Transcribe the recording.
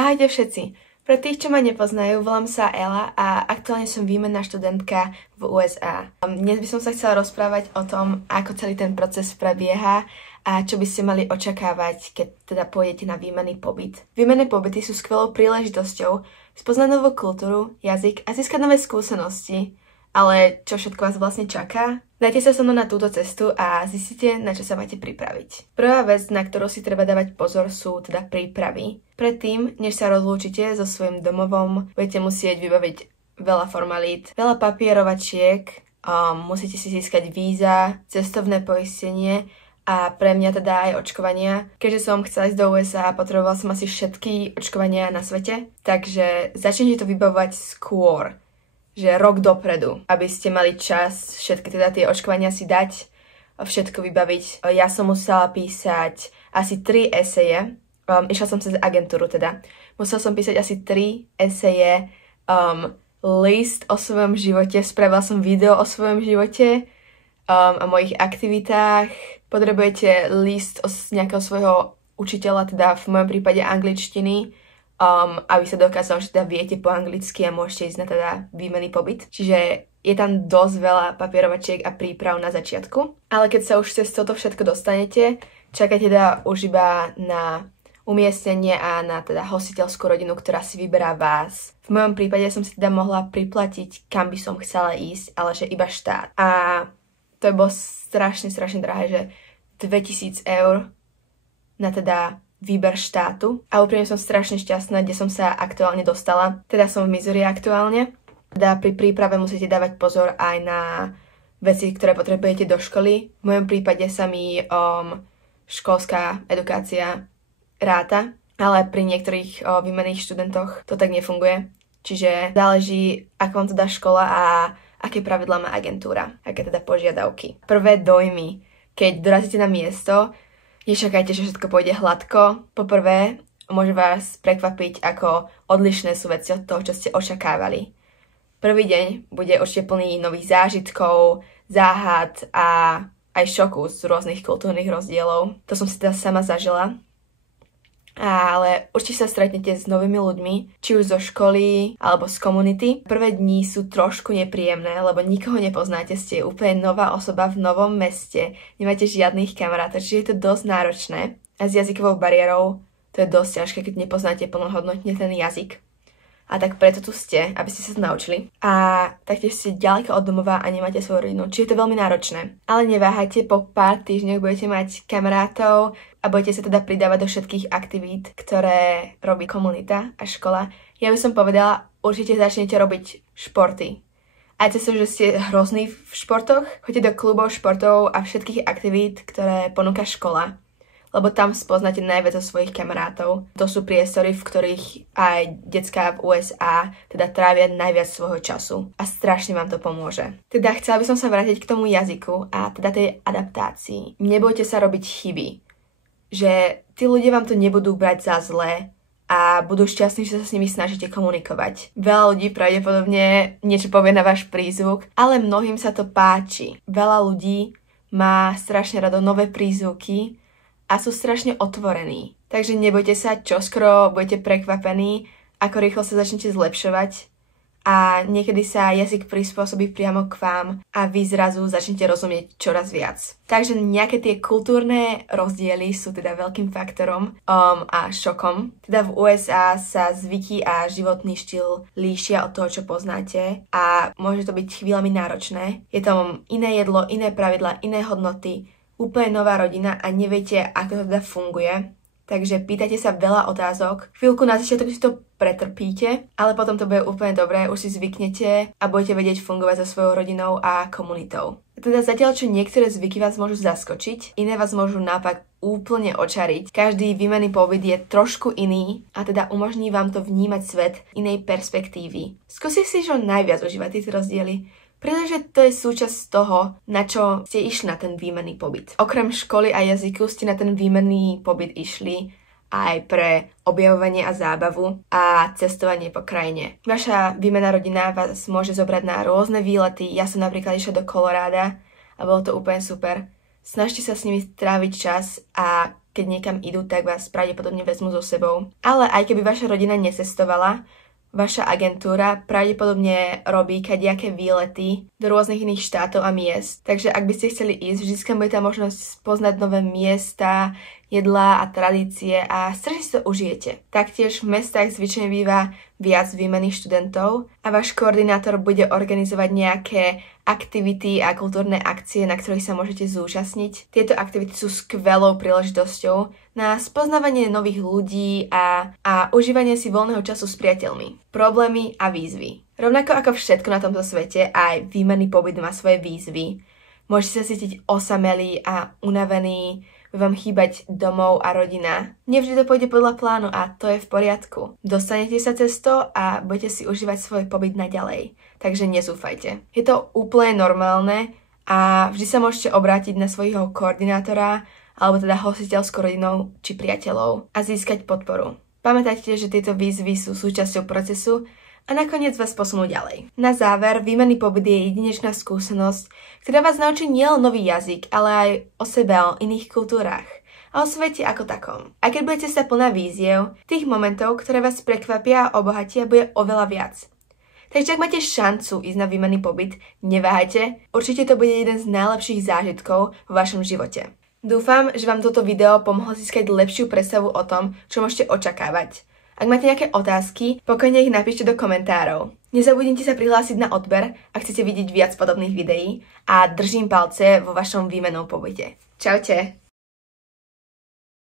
Ahojte všetci. Pre tých, čo ma nepoznajú, volám sa Ela a aktuálne som výmenná študentka v USA. Dnes by som sa chcela rozprávať o tom, ako celý ten proces prebieha a čo by ste mali očakávať, keď teda pôjdete na výmenný pobyt. Výmenné pobyty sú skvelou príležitosťou spoznať novú kultúru, jazyk a získať nové skúsenosti. Ale čo všetko vás vlastne čaká? Dajte sa so mnou na túto cestu a zistite, na čo sa máte pripraviť. Prvá vec, na ktorú si treba dávať pozor, sú teda prípravy. Predtým, než sa rozlúčite so svojím domovom, budete musieť vybaviť veľa formalít, veľa papierovačiek, musíte si získať víza, cestovné poistenie a pre mňa teda aj očkovania. Keďže som chcela ísť do USA, potrebovala som asi všetky očkovania na svete, takže začnite to vybavovať skôr, že rok dopredu, aby ste mali čas všetky teda tie očkovania si dať, všetko vybaviť. Ja som musela písať asi 3 eseje, išla som cez agentúru teda. Musela som písať asi 3 eseje, list o svojom živote, spravila som video o svojom živote, o mojich aktivitách. Potrebujete list od nejakého svojho učiteľa, teda v mojom prípade angličtiny, aby sa dokázalo, že teda viete po anglicky a môžete ísť na teda výmenný pobyt. Čiže je tam dosť veľa papierovačiek a príprav na začiatku. Ale keď sa už cez toto všetko dostanete, čakajte teda už iba na umiestnenie a na teda hostiteľskú rodinu, ktorá si vyberá vás. V mojom prípade som si teda mohla priplatiť, kam by som chcela ísť, ale že iba štát. A to je bolo strašne drahé, že 2000 eur na teda výber štátu. A úprimne som strašne šťastná, kde som sa aktuálne dostala. Teda som v Missouri aktuálne. Teda pri príprave musíte dávať pozor aj na veci, ktoré potrebujete do školy. V mojom prípade sa mi školská edukácia ráta, ale pri niektorých výmenných študentoch to tak nefunguje. Čiže záleží, ako vám to dá škola a aké pravidlá má agentúra, aké teda požiadavky. Prvé dojmy. Keď dorazíte na miesto, nečakajte, že všetko pôjde hladko. Poprvé, môže vás prekvapiť, ako odlišné sú veci od toho, čo ste očakávali. Prvý deň bude určite plný nových zážitkov, záhad a aj šoku z rôznych kultúrnych rozdielov. To som si teda sama zažila. Ale určite sa stretnete s novými ľuďmi, či už zo školy alebo z komunity. Prvé dni sú trošku nepríjemné, lebo nikoho nepoznáte, ste úplne nová osoba v novom meste, nemáte žiadnych kamarátov, čiže je to dosť náročné. A s jazykovou bariérou to je dosť ťažké, keď nepoznáte plnohodnotne ten jazyk. A tak preto tu ste, aby ste sa to naučili. A taktiež ste ďaleko od domova a nemáte svoju rodinu, čiže je to veľmi náročné. Ale neváhajte, po pár týždňoch budete mať kamarátov a budete sa teda pridávať do všetkých aktivít, ktoré robí komunita a škola. Ja by som povedala, určite začnete robiť športy. Aj cez to, že ste hrozní v športoch, choďte do klubov športov a všetkých aktivít, ktoré ponúka škola. Lebo tam spoznáte najviac zo svojich kamarátov. To sú priestory, v ktorých aj decká v USA teda trávia najviac svojho času. A strašne vám to pomôže. Teda chcela by som sa vrátiť k tomu jazyku a teda tej adaptácii. Nebojte sa robiť chyby. Že tí ľudia vám to nebudú brať za zlé a budú šťastní, že sa s nimi snažíte komunikovať. Veľa ľudí pravdepodobne niečo povie na váš prízvuk, ale mnohým sa to páči. Veľa ľudí má strašne rado nové prízvuky a sú strašne otvorení. Takže nebojte sa, čoskoro budete prekvapení, ako rýchlo sa začnete zlepšovať a niekedy sa jazyk prispôsobí priamo k vám a vy zrazu začnete rozumieť čoraz viac. Takže nejaké tie kultúrne rozdiely sú teda veľkým faktorom a šokom. Teda v USA sa zvyky a životný štýl líšia od toho, čo poznáte a môže to byť chvíľami náročné. Je tam iné jedlo, iné pravidlá, iné hodnoty, úplne nová rodina a neviete, ako to teda funguje. Takže pýtate sa veľa otázok. Chvíľku na začiatok si to pretrpíte, ale potom to bude úplne dobré, už si zvyknete a budete vedieť fungovať so svojou rodinou a komunitou. Teda zatiaľ, čo niektoré zvyky vás môžu zaskočiť, iné vás môžu naopak úplne očariť. Každý výmenný pobyt je trošku iný a teda umožní vám to vnímať svet inej perspektívy. Skúste si čo najviac užívať tieto rozdiely, pretože to je súčasť toho, na čo ste išli na ten výmenný pobyt. Okrem školy a jazyku ste na ten výmenný pobyt išli aj pre objavovanie a zábavu a cestovanie po krajine. Vaša výmenná rodina vás môže zobrať na rôzne výlety. Ja som napríklad išla do Koloráda a bolo to úplne super. Snažte sa s nimi tráviť čas a keď keď niekam idú, tak vás pravdepodobne vezmú so sebou. Ale aj keby vaša rodina necestovala, vaša agentúra pravdepodobne robí kadejaké výlety do rôznych iných štátov a miest. Takže ak by ste chceli ísť, vždy bude tá možnosť poznať nové miesta, jedlá a tradície a strašne si to užijete. Taktiež v mestách zvyčajne býva viac výmenných študentov a váš koordinátor bude organizovať nejaké aktivity a kultúrne akcie, na ktorých sa môžete zúčastniť. Tieto aktivity sú skvelou príležitosťou na spoznávanie nových ľudí a užívanie si voľného času s priateľmi. Problémy a výzvy. Rovnako ako všetko na tomto svete, aj výmenný pobyt má svoje výzvy. Môžete sa cítiť osamelí a unavení, bude vám chýbať domov a rodina. Nevždy to pôjde podľa plánu a to je v poriadku. Dostanete sa cez to a budete si užívať svoj pobyt naďalej. Takže nezúfajte. Je to úplne normálne a vždy sa môžete obrátiť na svojho koordinátora alebo teda hostiteľskou rodinou či priateľov a získať podporu. Pamätajte, že tieto výzvy sú súčasťou procesu a nakoniec vás posunú ďalej. Na záver, výmenný pobyt je jedinečná skúsenosť, ktorá vás naučí nielen nový jazyk, ale aj o sebe a o iných kultúrach a o svete ako takom. A keď bude cesta plná víziev, tých momentov, ktoré vás prekvapia a obohatia, bude oveľa viac. Takže ak máte šancu ísť na výmenný pobyt, neváhajte, určite to bude jeden z najlepších zážitkov vo vašom živote. Dúfam, že vám toto video pomohlo získať lepšiu predstavu o tom, čo môžete očakávať. Ak máte nejaké otázky, pokojne ich napíšte do komentárov. Nezabudnite sa prihlásiť na odber, ak chcete vidieť viac podobných videí a držím palce vo vašom výmennom pobyte. Čaute!